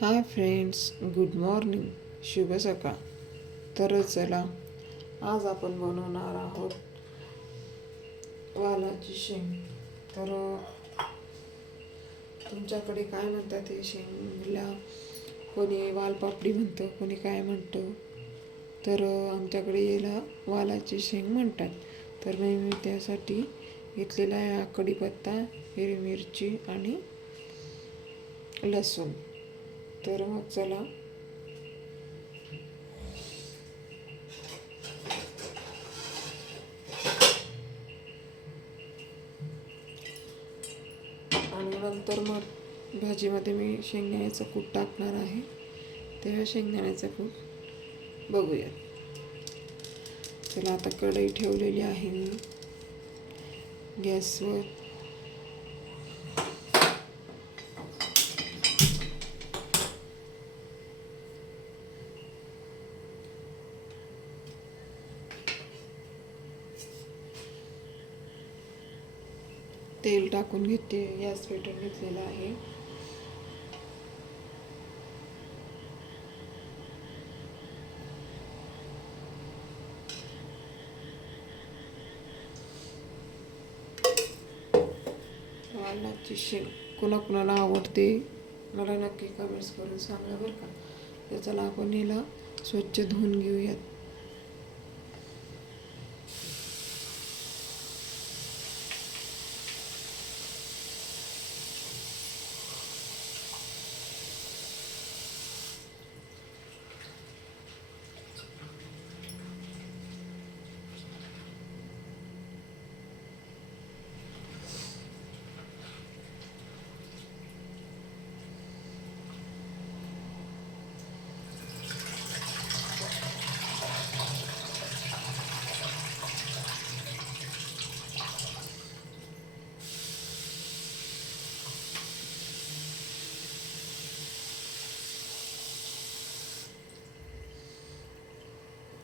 Hi friends good morning शुभ सकाळ. तर चला. आज आपण बनवणार आहोत वालाची शेंग. तर तुमच्याकडे काय म्हणतात हे शेंगला? कोणी वालपापडी म्हणतं कोणी काय म्हणतं? तर आमच्याकडे याला वालाची शेंग म्हणतात. तर मी मी त्यासाठी घेतलेला आहे कढीपत्ता हिरवी मिरची आणि लसूण. तर मग चला. आणि नंतर मग भाजीमध्ये मी शेंगदाण्याचं कूट टाकणार आहे. तेव्हा शेंगदाण्याचं कूट बघूया चला आता कढई ठेवलेली आहे मी. गॅसवर. तेल टाकून घेते या स्वेटर घेतलेला आहे. वालाची शेंग कुणाकुणाला आवडते मला नक्की कमेंट्स करून सांगा बरं का. तर चला आपण हिला स्वच्छ धुवून घेऊयात.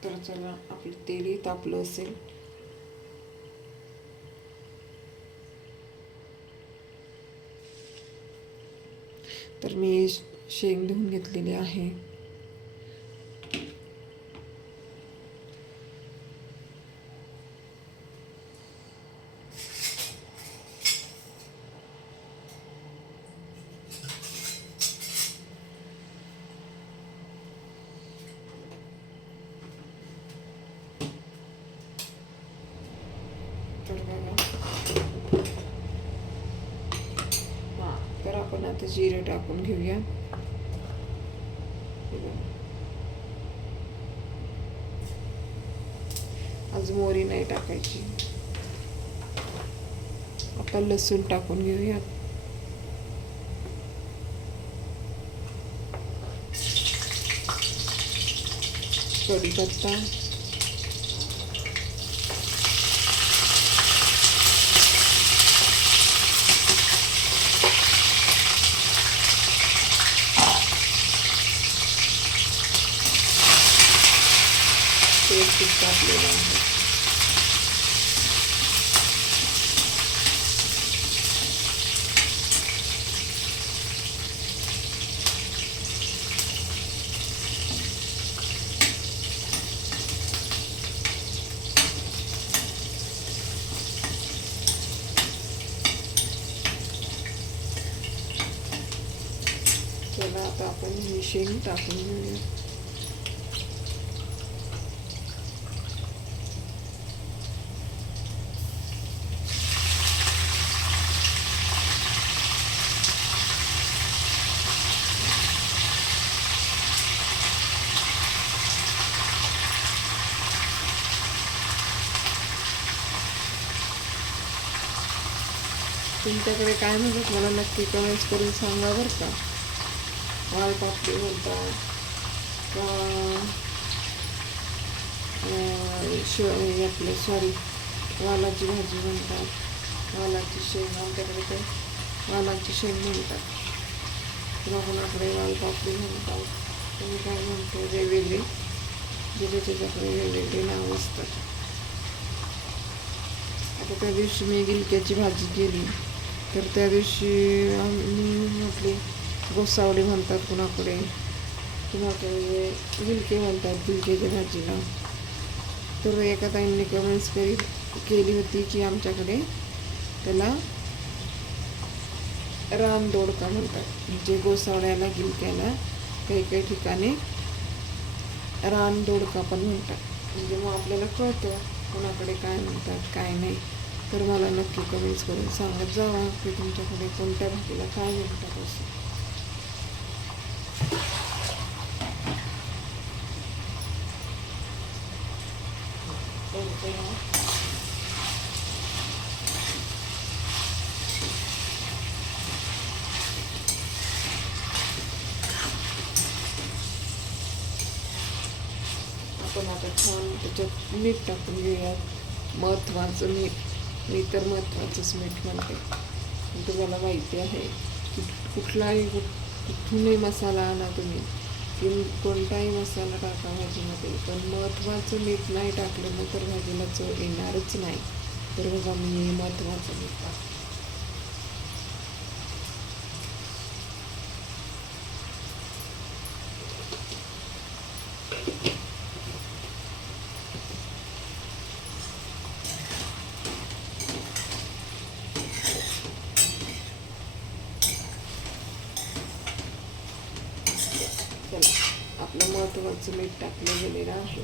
तर चला आपलं तेलही तापलं असेल. तर मी शेंग धुवून घेतलेली आहे तर बघा हां तर आपण आता जिरे टाकून घेऊया. आज मोरी नाही टाकायची. आता लसूण टाकून घेऊया. कढीपत्ता. तेल खूप टाकलेलं आहे चला आता आपण ही शेंग टाकून घेऊया तुमच्याकडे काय म्हणतात मला नक्की कमेंट्स करून सांगा बरं का. वालपापडी म्हणतात शिव आपले आपलं सॉरी वालाची भाजी म्हणतात वालाची शेंग आमच्याकडे ते वालाची शेंग म्हणतात. किंवा कोणाकडे वालपापडी म्हणतात. तुम्ही काय म्हणतो वेगवेगळे. ज्याच्या त्याच्याकडे वेगवेगळे नाव असतात. आता त्या दिवशी मी गिलक्याची भाजी केली. तर त्या दिवशी आम्ही म्हटले गोसावडी म्हणतात कुणाकडे? कुणाकडे म्हणजे गिलके म्हणतात गिलकेच्या भाजीला तर एका ताईंनी कमेंट्स करी केली होती की आमच्याकडे त्याला रामदोडका म्हणतात. म्हणजे गोसावड्याला गिलक्याला काही काही ठिकाणी रानदोडका पण म्हणतात. म्हणजे मग आपल्याला कळतं कोणाकडे काय म्हणतात काय नाही. तर मला नक्की कमेंट्स करून सांगत जावा की तुमच्याकडे कोणत्या भाजीला काय म्हणतात असं आपण आता छान त्याच्यात मीठ टाकून घेऊयात. महत्त्वाचं मीठ. मी तर महत्त्वाचंच मीठ म्हणते. पण तुम्हाला माहिती आहे की कुठलाही कुठ- कुठूनही मसाला आणा तुम्ही. की कोणताही मसाला टाका भाजीमध्ये पण महत्त्वाचं मीठ नाही टाकलं ना तर भाजीला चव येणारच नाही. तर बघा मी हे महत्त्वाचं मीठ टाकते चला आपलं महत्त्वाचं मीठ टाकलं गेलेलं आहे.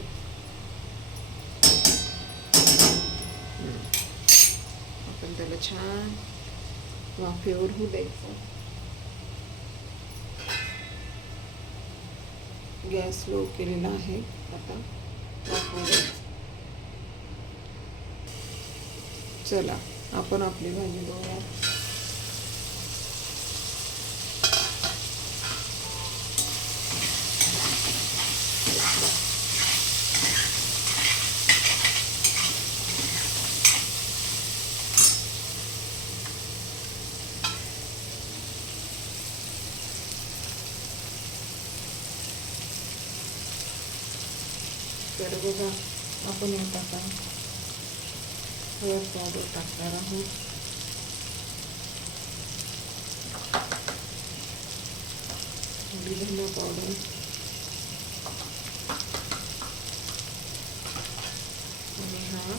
आपण त्याला छान वाफेवर होऊ द्यायचं. गॅस लो केलेला आहे आता. चला आपण आपली भाजी बघूया तर बघा आपण हे टाका हळद पावडर टाकणार आहोत. थोडी धना पावडर. आणि हा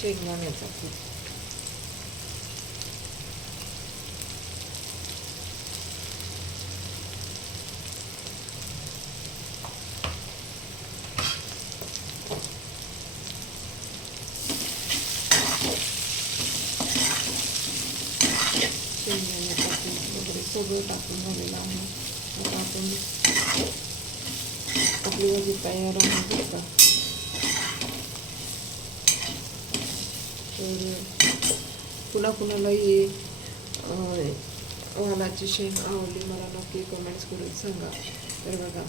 शेंगदाण्याचा पीठ शेंगदाणे टाकून वगैरे सगळं टाकून झालेलं आहे आता आपण आपली भाजी तयार होऊन बघा तर पुन्हा कुणालाही अं, वालाची शेंग आवडली मला नक्की कमेंट्स करून सांगा. तर बघा.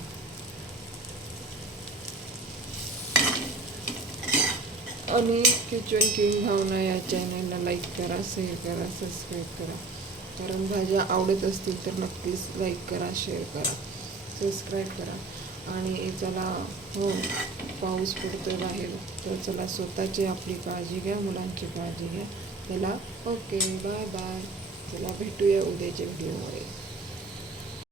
आणि किचन किंग भावना या चॅनलला लाईक करा शेअर करा सबस्क्राईब करा. कारण भाज्या आवडत असतील तर नक्कीच लाईक करा शेअर करा सबस्क्राईब करा. आणि चला हो पाऊस पडतो बाहेर तर चला स्वतःची आपली काळजी घ्या मुलांची काळजी घ्या. चला ओके बाय बाय चला भेटूया उद्याच्या व्हिडिओमध्ये